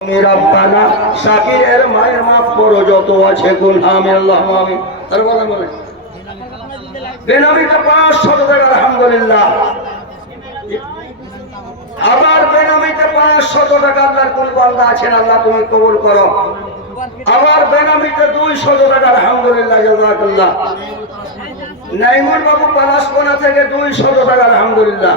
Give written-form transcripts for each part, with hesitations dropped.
রব্বানা শাকিরের মায়ের মাফ করো যত আছে গুনাহ আল্লাহুম্মা আমিন। আর বলেন বেনামিতে 500 টাকা আলহামদুলিল্লাহ। আবার বেনামিতে 500 টাকা আল্লাহর কোন বান্দা আছেন আল্লাহ তুমি কবুল করো। আবার বেনামিতে 200 টাকা আলহামদুলিল্লাহ জাযাকাল্লাহ। নাইমুল বাবু পলাশকোনা থেকে 200 টাকা আলহামদুলিল্লাহ।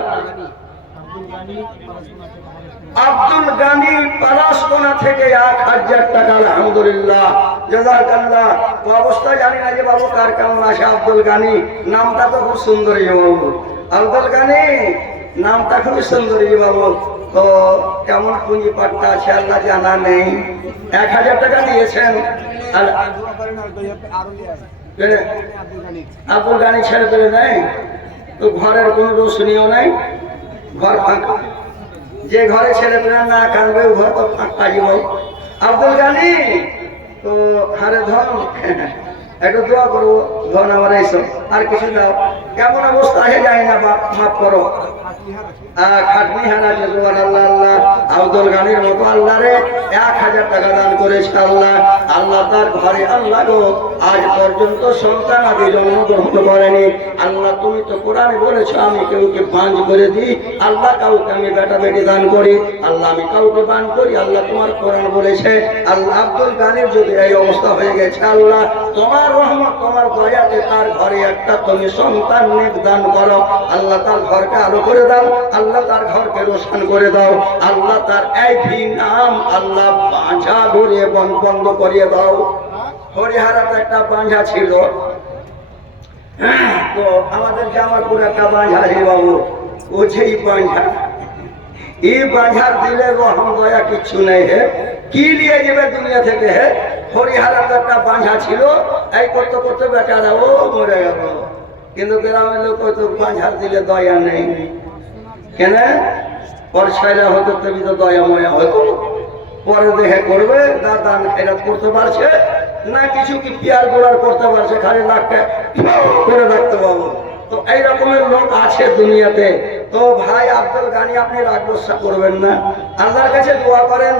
আব্দুল গানি পলাশকোনা থেকে 1000 টাকা আলহামদুলিল্লাহ জাযাকাল্লাহ। তো অবস্থা জানি না যে বাবু কার কেমন আছে। আব্দুল গানি নামটা তো খুব সুন্দরী বাবু। আব্দুল গানি নামটা খুব সুন্দরী বাবু। তো কেমন পুঁজি পাট্টা আছে আল্লাহ জানা নেই। 1000 টাকা দিয়েছেন। আব্দুল গানি ছেড়ে পেলে নেই তো ঘরের কোন রোশনিও নাই, ঘর ফাঁকা। যে ঘরে ছেলে পেলে না কাঁদবে ঘর তো ফাঁকা জীবন। আব্দুল গানি তো হারে ধন একটু দোয়া করবো, ধন আমার এইসব আর কিছু দাও। কেমন অবস্থা আছে জানি না, মাফ করো। খাটনি হারা আল্লাহ আল্লাহ আব্দুল গানির মতো আল্লাহ রে 1000 টাকা দান করেছে আল্লাহ। আল্লাহ তার ঘরে আল্লাহ গো আজ পর্যন্ত সন্তান আদি জন্মগ্রহণ করেনি। আল্লাহ তুমি তো কোরআনে বলেছো আমি কেউকে বাঞ্জ করে দিই, আল্লাহ কাউকে আমি বেটা বেটি দান করি, আল্লাহ আমি কাউকে দান করি। আল্লাহ তোমার কোরআন বলেছে আল্লাহ আব্দুল গানির যদি এই অবস্থা হয়ে গেছে আল্লাহ তোমার রহমত তোমার দয়াতে তার ঘরে একটা তুমি সন্তান নেক দান করো। আল্লাহ তার ঘরকে আলো করে দাও, আল্লাহ তার ঘরকে রোশন করে দাও। আল্লাহ তার এই নাম আল্লাহ বাঁঝা ধরে বন্ধ করিয়ে দাও। হরিহারাতে একটা বাঁঝা ছিল, তো আমাদের জামালপুর একটা বাঁঝা আছে বাবু, ও সেই বাঁঝা। এই বাঁঝার দিলে রহম দয়া কিচ্ছু নেই হে, কি নিয়ে যাবে দুনিয়া থেকে হে। হরিহারাতে একটা বাঁঝা ছিল, এই করতে করতে বেচারা ও মরে গেল। কিন্তু গ্রামের লোক হয়তো বাঁঝার দিলে দয়া নেই কেন, পরছাইলা হতো তুমি তো দয়া ময়া হতো। পরে দেখে করবে দান খেরাত করতে পারছে না, কিছু কি পিয়ার গোড়ার করতে পারছে, খালি লাখটা করে রাখতে পাবো। তো এই রকমের লোক আছে দুনিয়াতে। তো ভাই আব্দুল গানি আপনি রাগ গোসা করবেন না, আল্লাহর কাছে দোয়া করেন।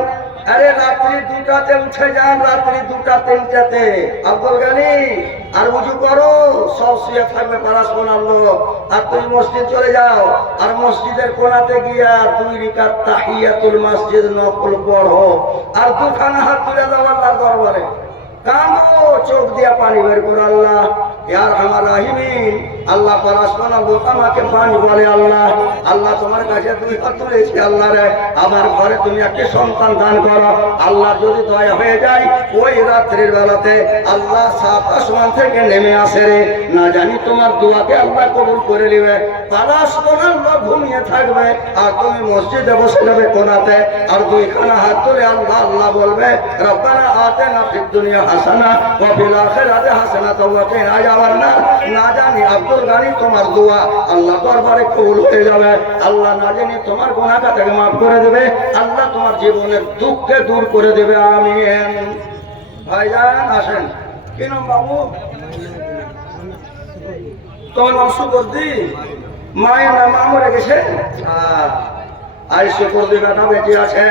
আরে রাত্রি 2টাতে উঠে যান, রাত্রি 2টা 3টাতে আব্দুল গানি আর উজু করো, সব শুয়ে থাকবে পড়াশোনার লোক। আর তুমি মসজিদ চলে যাও, আর মসজিদের কোণাতে গিয়া 2 রাকাত তাহিয়াতুল মসজিদ নফল পড়ো, আর 2খানা হাত তুলে দাও আল্লাহর দরবারে, কাঁদো, চোখ দিয়া পানি বের করো। আল্লাহ ইয়ার আমার রাহিমিন, আল্লাহ পড়াশোনা লোক আমাকে পানি বলে আল্লাহ, আল্লাহ তোমার কাছে 2 হাত তুলেছি আল্লাহ রে, আমার ঘরে তুমি একটা সন্তান দান করো। আল্লাহ যদি দয়া হয়ে যায় ওই রাত্রির বেলাতে আল্লাহ 7 আসমান থেকে নেমে আসে রে, না জানি তোমার দোয়াকে আল্লাহ কবুল করে নেবে। পড়াশোনার লোক ঘুমিয়ে থাকবে আর তুমি মসজিদে বসে যাবে কোনাতে, আর 2খানা হাত তুলে আল্লাহ আল্লাহ বলবে রব্বানা আতিনা ফিদ দুনিয়া হাসানা ওয়া ফিল আখিরাতি হাসানাতাও ওয়া কিনা আযাবান্নার। না জানি আব্দুল গানি তোমার দোয়া আল্লাহ দরবারে কবুল হয়ে যাবে, আল্লাহ না জানি তোমার গুনাহটা থেকে মাফ করে দেবে, আল্লাহ তোমার জীবনের দুঃখকে দূর করে দেবে। আমিন। ভাইজান আসেন। কি নাম বাবু তোমার? নাম সুবর্দি, মায়ের নাম মরে গেছে। আজ সুবর্দি বেটা বেঁচে আছে।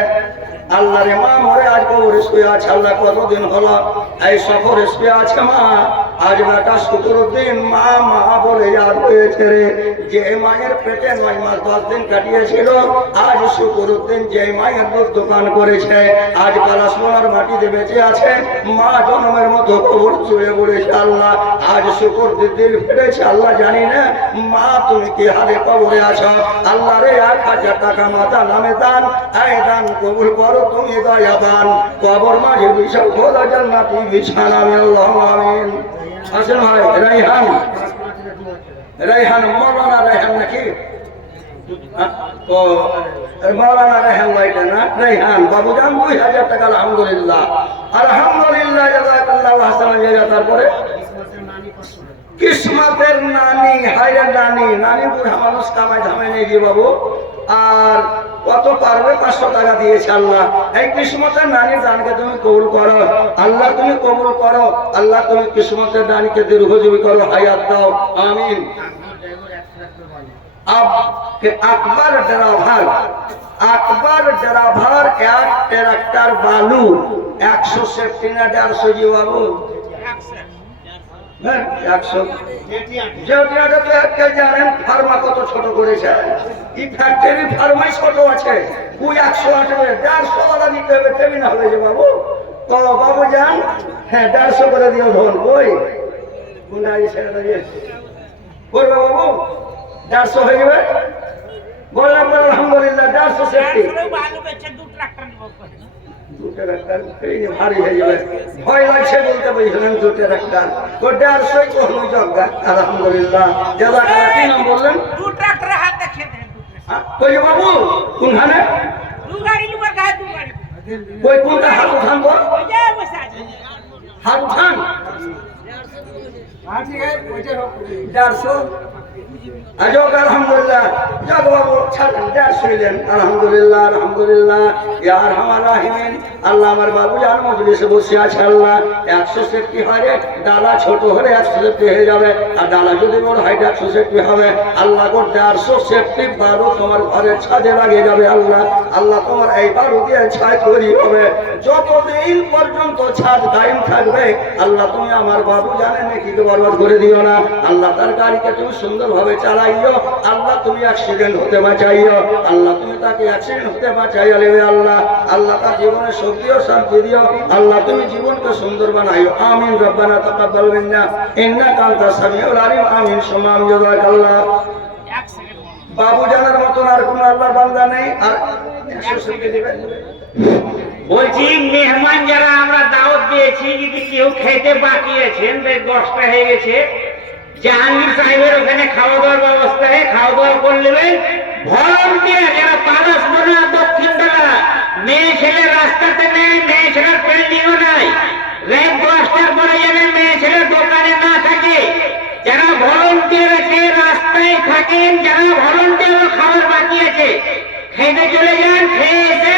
আল্লাহ রে মা মরে আজ কবরে শুয়ে আছে। আল্লাহ কতদিন হলো এই সফরে শুয়ে আছে মা, আজ বেটা শুক্রদিন মা মা বলে যার হয়েছে রে। যে মায়ের পেটে 9 মাস 10 দিন কাটিয়েছিল, আজ শুক্রদিন যে মায়ের দুধ দোকান করেছে, আজ পলাশমোনার মাটিতে বেঁচে আছে। মা জন্মের মতো কবর শুয়ে পড়েছে। আল্লাহ আজ শুক্রদিন দিল ফিরেছে। আল্লাহ জানি না মা তুমি কি হালে কবরে আছো। আল্লাহ রে 1000 টাকা মাতা নামে দান, এই দান কবুল করো তুমি দয়াবান। কবর মাঝে বিশাল খোদা জান্নাতি বিছানা। আল্লাহুম্মা আমিন। আসেন ভাই। রাইহান, রাইহান মৌলানা রাইহান নাকি? ও মৌলানা রাইহান লাইটা না, রাইহান বাবুজান 2000 টাকা আলহামদুলিল্লাহ। আলহামদুলিল্লাহ জাযাকাল্লাহু হাসানান। তারপরে কিসমতের নানি, হায়রে নানি, নানি বুড়া মানুষ কামাই ধামাই নেই গিয়ে বাবু, আর কত পারবে 500 টাকা দিয়েছে আল্লাহ। এই কিসমতের নানির দানকে তুমি কবুল করো আল্লাহ, তুমি কবুল করো আল্লাহ, তুমি কিসমতের দানকে দীর্ঘজীবী করো, হায়াত দাও। আমিন। আকবর ড্রাইভার আকবর ড্রাইভার এক ট্রাক্টর বালু 100 সেফটি না 150 জি বাবু? 100। যেটা তো একটা জানেন ফার্মা কত ছোট করেছে, এই ফ্যাক্টরি ফার্মাই ছোট আছে, ওই 100 আটবে 150 ওয়ালা নিতে হবে, তেমনি না হবে যে বাবু। তো বাবু যান, হ্যাঁ 150 করে দিও ধন। ওই কোনটা সেটা করবে বাবু? 150 হয়ে যাবে। বললাম আলহামদুলিল্লাহ 150 সেফটি। দুটো ডাক্তার ভারী হয়ে যাবে, ভয় লাগছে বলতে বুঝলেন। দুটো ডাক্তার ও 150 কোনো জগা। আলহামদুলিল্লাহ জাযাকাল্লাহ। কি নাম বললেন? ওই বাবু কোনখানে? ওই কোনটা হাত উঠান বল, হাত উঠান। 150 আলহামদুলিল্লাহ। যাক বাবু ছাড়েন, 150 আলহামদুলিল্লাহ আলহামদুলিল্লাহ। ইয়া আরহামার রাহিমিন। আল্লাহ আমার বাবু যার মজলিসে বসে আছে, আল্লাহ 100 সেফটি হয় রে। ডালা ছোট হলে 100 সেফটি হয়ে যাবে, আর ডালা যদি বড় হয় 100 সেফটি হবে। আল্লাহ গো 150 সেফটি বারু তোমার ঘরের ছাদে লাগিয়ে যাবে। আল্লাহ আল্লাহ তোমার এই বারু দিয়ে ছাদ তৈরি হবে, যতদিন পর্যন্ত ছাদ কায়েম থাকবে। আল্লাহ তুমি আমার বাবু জানেন কি বরবাদ করে দিও না। আল্লাহ তার গাড়িকে তুমি সুন্দরভাবে চালাইও। আল্লাহ তুমি অ্যাক্সিডেন্ট হতে বাঁচাইও। আল্লাহ তুমি তাকে অ্যাক্সিডেন্ট হতে বাঁচাইও নেবে। আল্লাহ আল্লাহ তার জীবনে শক্তি ও শান্তি দিও। আল্লাহ তুমি জীবনকে সুন্দর বানাইও। আমিন। রব্বানা তাকাব্বাল মিন্না ইন্নাকা আনতাস সামিউল আলিম। আমিন সুম্মা আমিন। জাযাকাল্লাহ। বাবু জানার মতন আর কোন আল্লাহর বান্দা নেই। আর 100 সেফটি দিবেন। বলছি মেহমান যারা আমরা দাওয়াত দিয়েছি, যদি কেউ খেতে বাকি আছেন, 10টা হয়ে গেছে, জাহাঙ্গীর সাহেবের ওখানে খাওয়া দাওয়ার ব্যবস্থা, খাওয়া দাওয়া করে নেবেন। ভলান্টিয়ার যারা পালাস বোনা দক্ষিণ বেলা, মেয়ে ছেলে রাস্তাতে নেই, মেয়ে ছেলের পেন্ডিংও নাই। রাত 10টার পরে যেন মেয়ে ছেলের দোকানে না থাকে। যারা ভলান্টিয়ার আছে রাস্তায় থাকেন, যারা ভলান্টিয়ার খাবার বাকি আছে খেতে চলে যান। খেয়ে এসে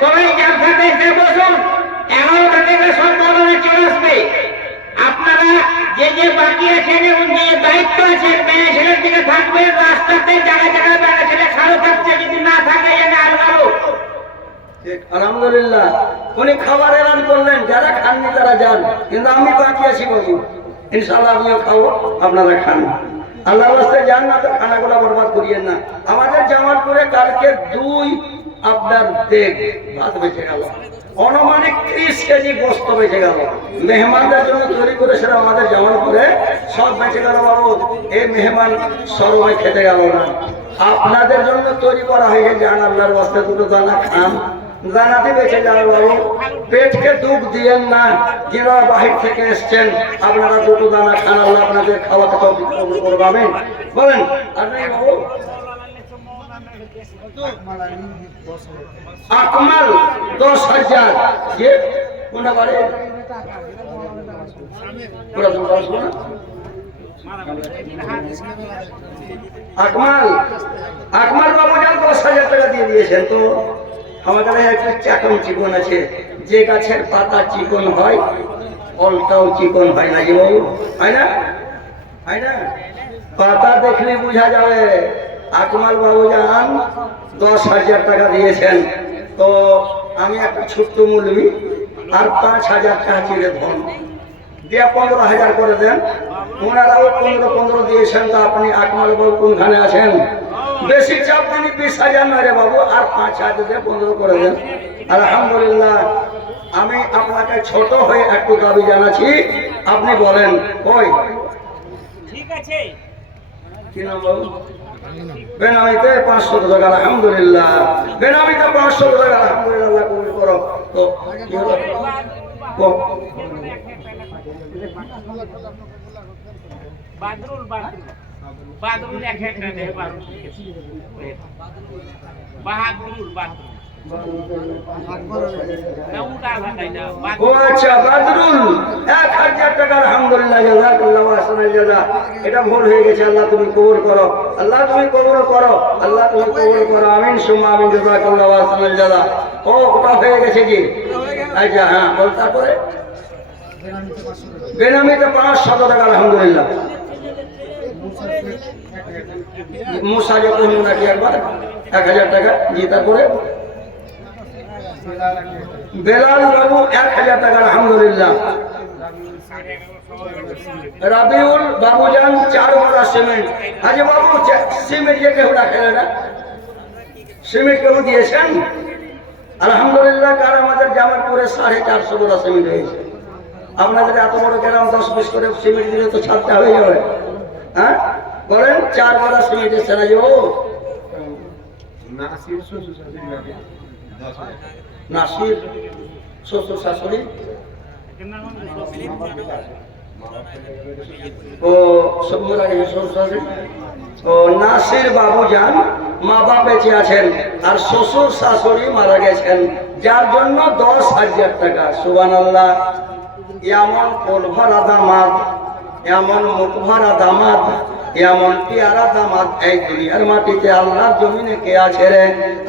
সবাই যার সাথে এসে বসুন। 11টা থেকে সব বদলে চলে আসবে। আপনারা যে যে বাকি আছেন এবং যে দায়িত্ব আছে, মেয়ে ছেলের দিকে থাকবেন। রাস্তাতে জায়গা জায়গা মেয়ে ছেলে খালো থাকছে, যদি না থাকে এনে আলগালো। আলহামদুলিল্লাহ উনি খাবার এলান করলেন, যারা খাননি তারা যান, কিন্তু আমি বাকি আছি বাবু। ইনশাআল্লাহ আমিও খাবো, আপনারা খান। আল্লাহর রাস্তায় যান না তো খানাগুলো বরবাদ করিয়েন না। আমাদের জামালপুরে কালকে 2 আপনার দেগ ভাত বেঁচে গেল, অনুমানিক 30 কেজি গোস্ত বেঁচে গেল। মেহমানদের জন্য তৈরি করেছিল আমাদের জামালপুরে, সব বেঁচে গেল বাবু। এই মেহমান সবাই খেতে গেল না। আপনাদের জন্য তৈরি করা হয়েছে, যান আল্লাহর রাস্তায় 2 দানা খান, দানাতে বেঁচে যাবে বাবু। পেটকে দুঃখ দিয়েন না। যারা বাহির থেকে এসছেন আপনারা 2 দানা খান, আল্লাহ আপনাদের খাওয়াতে তৌফিক করবেন। বলেন আর নাই বাবু। আকমাল 10,000 যে কোনটা করে পুরো দোকান শোনা। আকমাল আকমাল বাবু যান 10,000 টাকা দিয়ে দিয়েছেন। তো আমাদের একটা চাকম চিকন আছে, যে গাছের পাতা চিকন হয় ফলটাও চিকন হয় না, যে বাবু হয় না? হয় না? পাতা দেখলে বোঝা যাবে। আকমাল বাবু যান 10,000 টাকা দিয়েছেন। তো আমি একটা ছোট্ট মৌলবি, আর 5,000 টাকা চিড়ে ধন দিয়ে 15,000 করে দেন। ওনারাও 15 দিয়েছেন। তো আপনি আকমাল বাবু কোনখানে আছেন? বেশি চাপ দিনই 20,000 নয় রে বাবু, আর 5,000 দিয়ে 15 করে দেন। আলহামদুলিল্লাহ। আমি আপনাকে ছোট হয়ে একটু দাবি জানাচ্ছি, আপনি বলেন। ওই ঠিক আছে, কি নাম বাবু? বেনামিতে 500 টাকা। আলহামদুলিল্লাহ। বেনামিতে 500 টাকা। আলহামদুলিল্লাহ কবুল করো। তো কি হলো? বাদরুল বাদরুল বাদরুল 1 টাকা দেয়। বাহাদুরুল বাদরুল ও আচ্ছা, বাদরুল 1,000 টাকা। আলহামদুলিল্লাহ। জাযাকাল্লাহ ওয়াহসানাল জাযা। এটা ভুল হয়ে গেছে, আল্লাহ তুমি কবুল করো, আল্লাহ তুমি কবুল করো, আল্লাহ তুমি কবুল করো। আমিন সুম্মা আমিন। জাযাকাল্লাহ ওয়াহসানাল জাযা। ও ওটা হয়ে গেছে জি। আচ্ছা হ্যাঁ বল। তারপরে বেনামিতে 500 টাকা। আলহামদুলিল্লাহ। মুসাজে কহিল নাকি একবার 1000 টাকা জি। তারপরে বেলাল বাবু 1000 টাকা আলহামদুলিল্লাহ। রাবিউল বাবুজান 4 বড়া সিমেন্ট। আজ বাবু সিমেন্ট যে কেউ রাখেন না, সিমেন্ট কেউ দিয়েছেন আলহামদুলিল্লাহ। কার আমাদের জামালপুরে 450 বড়া সিমেন্ট হয়েছে। আপনাদের এত বড় গ্রাম 10-20 করে সিমেন্ট দিলে তো ছাড়তে হয়ে যাবে। হ্যাঁ বলেন 4 বড়া সিমেন্ট এসছে না যে ও নাসির শ্বশুর শাশুড়ি ও সবগুলো আগে শ্বশুর শাশুড়ি ও নাসির বাবুজান মা বাপ বেঁচে আছেন আর শ্বশুর শাশুড়ি মারা গেছেন, যার জন্য 10,000 টাকা। সুবহানাল্লাহ। এমন কোল ভরা দামাত, এমন মুখ ভরা দামাত, এমন পেয়ারা দামাত এই দুনিয়ার মাটিতে আল্লাহর জমিনে কে আছে রে?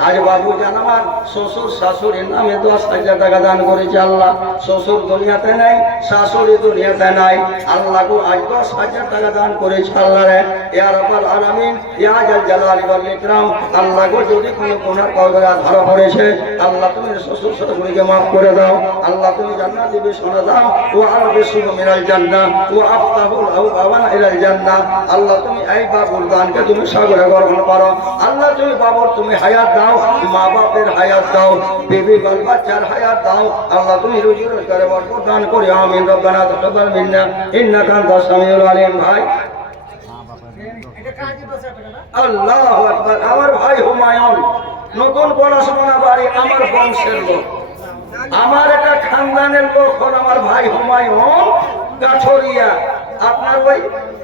আজ বাবু জান আমার শ্বশুর শাশুড়ির নামে 10,000 টাকা দান করেছে আল্লাহ। শ্বশুর দুনিয়াতে নাই, শাশুড়ি দুনিয়াতে নাই, আল্লাহ গো আজ 10,000 টাকা দান করেছে আল্লাহ রে। ইয়া রাব্বাল আলামিন, ইয়া জাল জালালি ওয়াল ইকরাম। আল্লাহ গো যদি কোনো গুনাহ কবরে ধরা পড়েছে আল্লাহ তুমি শ্বশুর শাশুড়িকে maaf করে দাও। আল্লাহ তুমি জান্নাত দিবে শোনা দাও। ওয়া আলবিসু মিনাল জান্নাহ ওয়া আফতাহুল আওয়ানা ইলাল জান্নাহ। আল্লাহ তুমি এই বাবুর দানকে তুমি সাগরে গ্রহণ করো। আল্লাহ তুমি বাবুর তুমি হায়াত দাও, মা বাপের হায়াত দাও, বিবি বাল বাচ্চার হায়াত দাও। আল্লাহ তুমি রুজি রোজগারে বরকত দান করে আমিন। রব্বানা তাকাব্বাল মিন্না ইন্নাকা আনতাস সামিউল আলিম। ভাই আল্লাহু আকবার। আমার ভাই হুমায়ুন নতুন পড়াশোনা বাড়ি, আমার বংশের লোক, আমার একটা খানদানের লোক হল আমার ভাই হুমায়ুন গাছরিয়া। আপনার ওই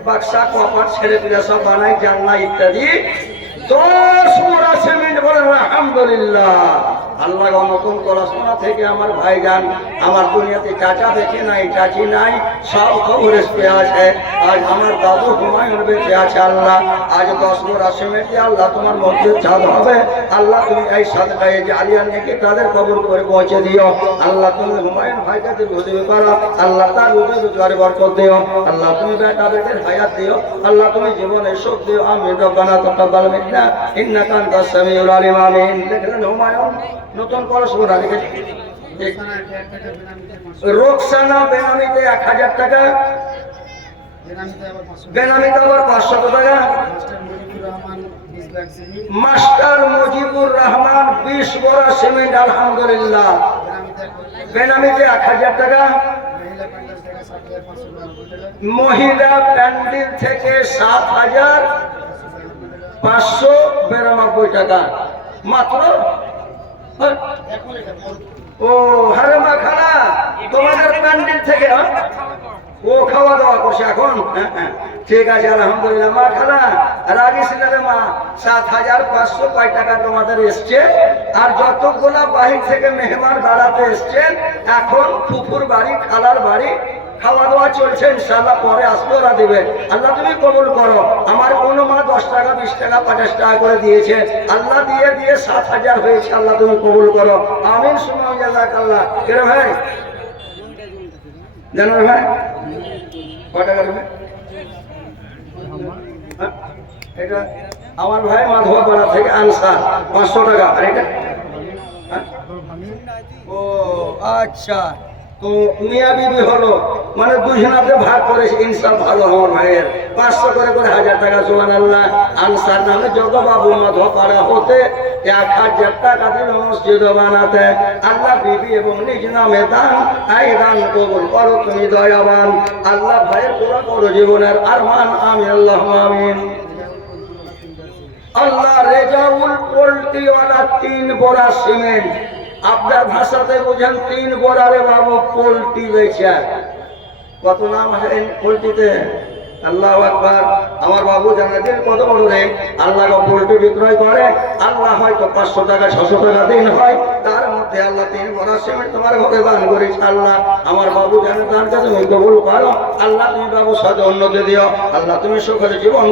বাক্সা কপাট ছেড়ে পিড়ে সব বানাই, জানলা ইত্যাদি 10 মোড়া সিমেন্ট বলেন আলহামদুলিল্লাহ। আল্লাহ নতুন পড়াশোনা থেকে আমার ভাইজান, আমার দুনিয়াতে চাচা বেঁচে নাই, চাচি নাই, সব খবর পেয়ে আছে। আজ আমার বাবু হুমায়ুন বেঁচে আছে আল্লাহ। আজ 10 মোড়া সিমেন্টে আল্লাহ তোমার মসজিদ ছাদ হবে। আল্লাহ তুমি এই সাদকায়ে জালিয়ার নেকি তাদের কবর করে পৌঁছে দিও। আল্লাহ তুমি হুমায়ুন ভাইকে দীর্ঘজীবী করো। আল্লাহ তার রুজি রোজগারে বরকত দিও। আল্লাহ তুমি বেটা বেটের হায়াত দিও। আল্লাহ তুমি জীবনে সুখ দিও। আমিন। রব্বানা তাকাব্বাল মিন্না ইন্নাকা আনতাস সামিউল আলিম। আমিন। দেখলেন হুমায়ুন নতুন পড়াশোনা রেখেছে। রোকসানা বেনামিতে 1000 টাকা, বেনামিতে আবার 500 টাকা। মাস্টার মুজিবুর রহমান 20 বড়া সিমেন্ট আলহামদুলিল্লাহ। বেনামিতে 1000 টাকা। মহিলা প্যান্ডেল থেকে 7,592 টাকা মাত্র। ও হারে মা খালা তোমাদের প্যান্ডেল থেকে ও খাওয়া দাওয়া করছে এখন। ঠিক আছে আলহামদুলিল্লাহ। মা খালা রাগিস না রে মা, 7,500 টাকা তোমাদের এসছে। আর যতগুলা বাহির থেকে মেহমান বেড়াতে এসছেন এখন ফুফুর বাড়ি খালার বাড়ি খাওয়া দাওয়া চলছে, ইনশাআল্লাহ পরে আসবে ওরা দিবে। আল্লাহ তুমি কবুল করো। আমার কোনো মা 10 টাকা 20 টাকা 50 টাকা করে দিয়েছে, আল্লাহ দিয়ে দিয়ে 7,000 হয়েছে। আল্লাহ তুমি কবুল করো। আমিন সুবহান আল্লাহ। কেন ভাই জানো ভাই কয় টাকা দেবে? এটা আমার ভাই মাধবপাড়া থেকে আনসার 500 টাকা। আর এটা ও আচ্ছা, তো মিয়া বিবি হলো মানে দুজনাতে ভাগ করেছে। ইনসাফ ভালো আমার ভাইয়ের 500 করে 1000 টাকা। সুবহানাল্লাহ। আনসার নামে জগবাবু মাধবপাড়া হতে 1000 টাকা দিল মসজিদ বানাতে। আল্লাহ বিবি এবং নিজ নামে দান এই দান কবুল করো তুমি দয়াবান। আল্লাহ ভাইয়ের পুরো করো জীবনের আরমান। আমিন আল্লাহুম্মা আমিন। আল্লাহ রেজাউল পোল্ট্রিওয়ালা 3 বড়া সিমেন্ট। আপনার ভাষাতে বোঝেন 3 বড়ারে বাবু পোল্ট্রি বেচা। কত নাম আছে পোল্ট্রিতে? আল্লাহু আকবার। আমার বাবু জানাতেন কত বড় রে আল্লাহ পোল্ট্রি বিক্রয় করে। আল্লাহ হয়তো 500 টাকা 600 টাকা দিন হয়, তার মধ্যে আল্লাহ 3 বড়া সিমেন্ট তোমার ঘরে দান করেছে। আল্লাহ আমার বাবু জানে দানটা তুমি কবুল করো। আল্লাহ তুমি বাবু সাথে উন্নতি দিও। আল্লাহ তুমি সুখের জীবন